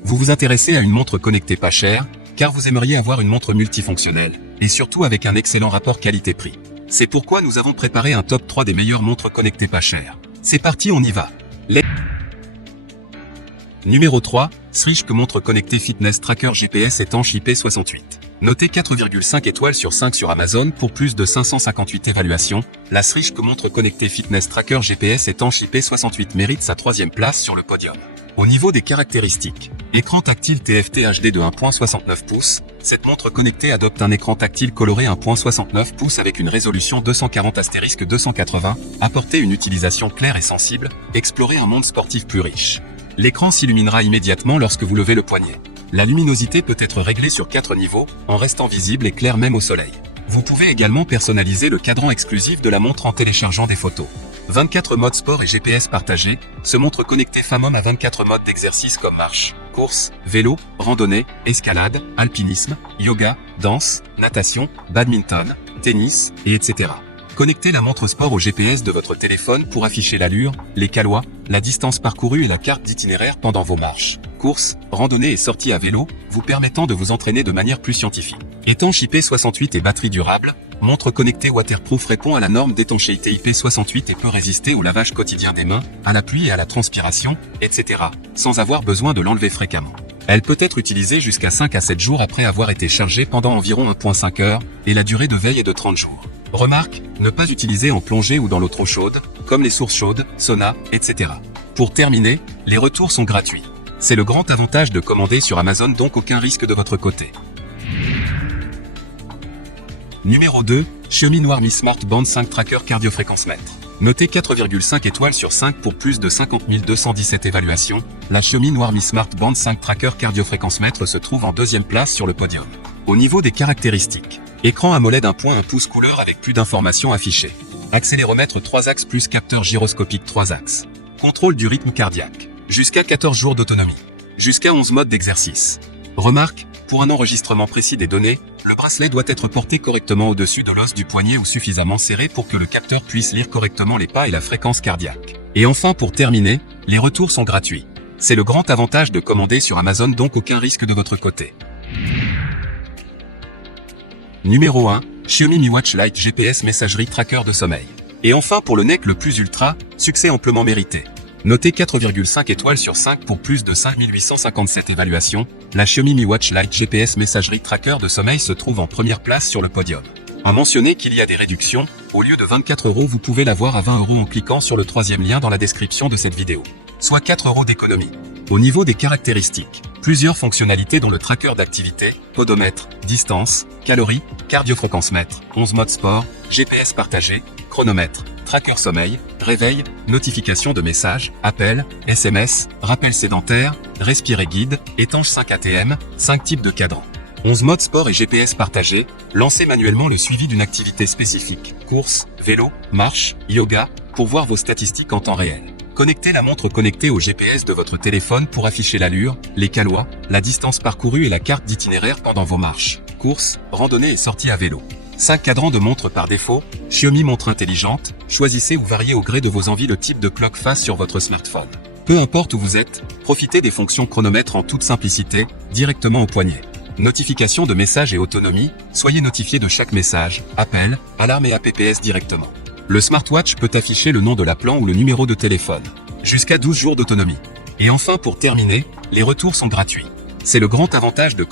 Vous vous intéressez à une montre connectée pas chère, car vous aimeriez avoir une montre multifonctionnelle, et surtout avec un excellent rapport qualité-prix. C'est pourquoi nous avons préparé un top 3 des meilleures montres connectées pas chères. C'est parti, on y va. Numéro 3, Switch montre connectée fitness tracker GPS étanche IP68. Notée 4,5 étoiles sur 5 sur Amazon pour plus de 558 évaluations, la Switch montre connectée fitness tracker GPS étanche IP68 mérite sa 3e place sur le podium. Au niveau des caractéristiques, écran tactile TFT HD de 1.69 pouces, cette montre connectée adopte un écran tactile coloré 1.69 pouces avec une résolution 240*280, apporter une utilisation claire et sensible, explorer un monde sportif plus riche. L'écran s'illuminera immédiatement lorsque vous levez le poignet. La luminosité peut être réglée sur 4 niveaux, en restant visible et clair même au soleil. Vous pouvez également personnaliser le cadran exclusif de la montre en téléchargeant des photos. 24 modes sport et GPS partagés, ce montre connecté femme-homme a 24 modes d'exercice comme marche, course, vélo, randonnée, escalade, alpinisme, yoga, danse, natation, badminton, tennis, et etc. Connectez la montre sport au GPS de votre téléphone pour afficher l'allure, les calois, la distance parcourue et la carte d'itinéraire pendant vos marches, courses, randonnées et sorties à vélo, vous permettant de vous entraîner de manière plus scientifique. Étanche IP68 et batterie durable, montre connectée waterproof répond à la norme d'étanchéité IP68 et peut résister au lavage quotidien des mains, à la pluie et à la transpiration, etc., sans avoir besoin de l'enlever fréquemment. Elle peut être utilisée jusqu'à 5 à 7 jours après avoir été chargée pendant environ 1,5 heures, et la durée de veille est de 30 jours. Remarque, ne pas utiliser en plongée ou dans l'eau trop chaude, comme les sources chaudes, sauna, etc. Pour terminer, les retours sont gratuits. C'est le grand avantage de commander sur Amazon, donc aucun risque de votre côté. Numéro 2, Xiaomi Noir Mi Smart Band 5 Tracker Cardiofréquence Mètre. Notée 4,5 étoiles sur 5 pour plus de 50 217 évaluations, la Xiaomi Noir Mi Smart Band 5 Tracker Cardiofréquence Mètre se trouve en 2e place sur le podium. Au niveau des caractéristiques, écran AMOLED 1.1 pouces couleur avec plus d'informations affichées. Accéléromètre 3 axes plus capteur gyroscopique 3 axes. Contrôle du rythme cardiaque. Jusqu'à 14 jours d'autonomie. Jusqu'à 11 modes d'exercice. Remarque, pour un enregistrement précis des données, le bracelet doit être porté correctement au-dessus de l'os du poignet ou suffisamment serré pour que le capteur puisse lire correctement les pas et la fréquence cardiaque. Et enfin, pour terminer, les retours sont gratuits. C'est le grand avantage de commander sur Amazon, donc aucun risque de votre côté. Numéro 1, Xiaomi Mi Watch Lite GPS messagerie tracker de sommeil. Et enfin pour le NEC le plus ultra, succès amplement mérité. Noté 4,5 étoiles sur 5 pour plus de 5857 évaluations, la Xiaomi Mi Watch Lite GPS messagerie tracker de sommeil se trouve en première place sur le podium. À mentionner qu'il y a des réductions, au lieu de 24 € vous pouvez l'avoir à 20 € en cliquant sur le 3e lien dans la description de cette vidéo. Soit 4 € d'économie. Au niveau des caractéristiques, plusieurs fonctionnalités dont le tracker d'activité, podomètre, distance, calories, cardiofréquence mètre, 11 modes sport, GPS partagé, chronomètre, tracker sommeil, réveil, notification de messages, appels, SMS, rappel sédentaire, respirer guide, étanche 5 ATM, 5 types de cadrans. 11 modes sport et GPS partagé, lancez manuellement le suivi d'une activité spécifique, course, vélo, marche, yoga, pour voir vos statistiques en temps réel. Connectez la montre connectée au GPS de votre téléphone pour afficher l'allure, les calois, la distance parcourue et la carte d'itinéraire pendant vos marches, courses, randonnées et sorties à vélo. 5 cadrans de montre par défaut, Xiaomi montre intelligente, choisissez ou variez au gré de vos envies le type de clock face sur votre smartphone. Peu importe où vous êtes, profitez des fonctions chronomètre en toute simplicité, directement au poignet. Notification de messages et autonomie, soyez notifié de chaque message, appel, alarme et APPS directement. Le smartwatch peut afficher le nom de l'appelant ou le numéro de téléphone. Jusqu'à 12 jours d'autonomie. Et enfin pour terminer, les retours sont gratuits. C'est le grand avantage de